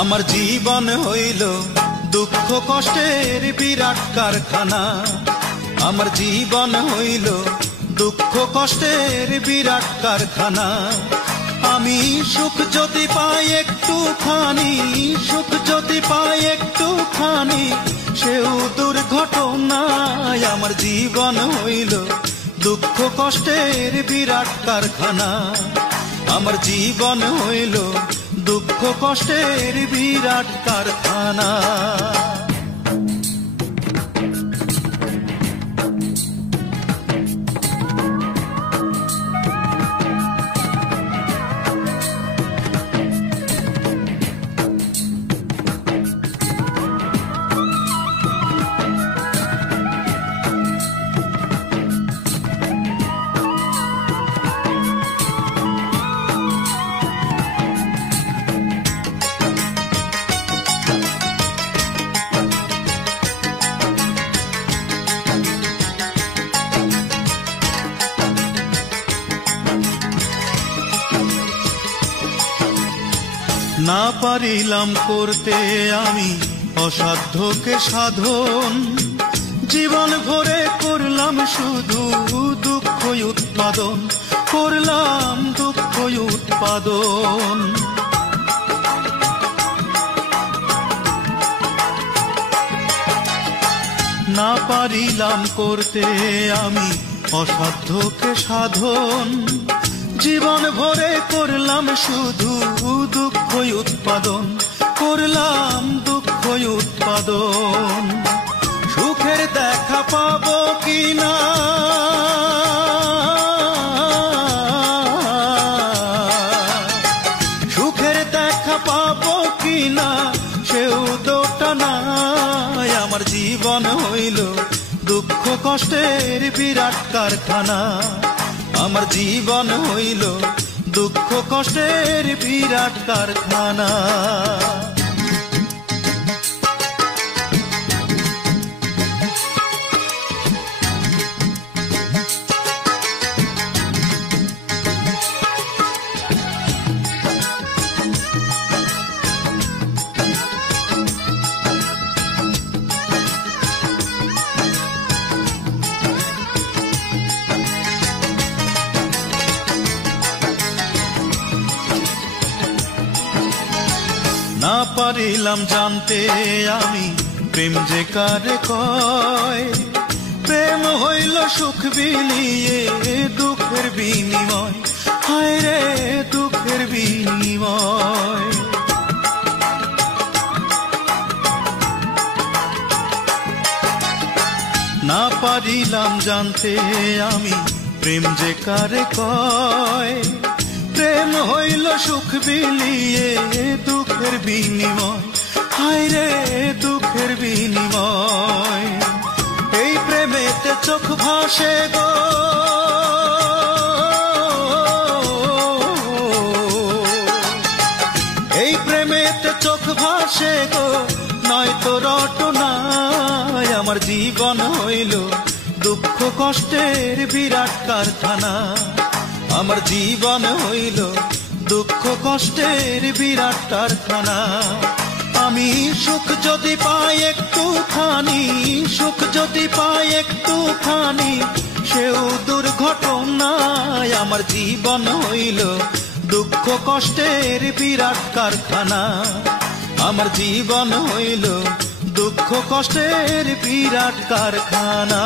আমার জীবন হইল দুঃখ কষ্টের বিরাট কারখানা। আমার জীবন হইল দুঃখ কষ্টের বিরাট কারখানা। আমি সুখ যদি পাই একটুখানি, সুখ যদি পাই একটুখানি, সেও দুর্ঘটনায়। আমার জীবন হইল দুঃখ কষ্টের বিরাট কারখানা। আমার জীবন হইল দুঃখ কষ্টের বিরাট কারখানা। না পারিলাম করতে আমি অসাধ্যকে সাধন, জীবন ভরে করলাম শুধু দুঃখ উৎপাদন, করলাম দুঃখ উৎপাদন। না পারিলাম করতে আমি অসাধ্যকে সাধন, জীবন ভরে করলাম শুধু দুঃখ উৎপাদন, করলাম দুঃখ উৎপাদন। সুখের দেখা পাবো কিনা, সুখের দেখা পাবো কিনা, সেও দোটা নাই। আমার জীবন হইল দুঃখ কষ্টের বিরাট কারখানা। আমার জীবন হইল দুঃখ কষ্টের বিরাট কারখানা। না পারিলাম জানতে আমি প্রেম যে কারে কয়, প্রেম হইল সুখ বিলিয়ে দুঃখের বিনিময়, হায় রে দুঃখের বিনিময়। না পারিলাম জানতে আমি প্রেম যে কারে কয়, প্রেম হইল সুখ বিলিয়ে দুঃখের বিনিময়, হায় রে দুঃখের বিনিময়। এই প্রেমেতে চোখ ভাসে গো, এই প্রেমেতে চোখ ভাসে গো, নয়তো রটনায়। আমার জীবন হইল দুঃখ কষ্টের বিরাট কারখানা। আমার জীবন হইল দুঃখ কষ্টের বিরাট কারখানা। আমি সুখ যদি পাই একটুখানি, সুখ যদি পাই একটুখানি, সেও দুর্ঘটনায়। আমার জীবন হইল দুঃখ কষ্টের বিরাট কারখানা। আমার জীবন হইল দুঃখ কষ্টের বিরাট কারখানা।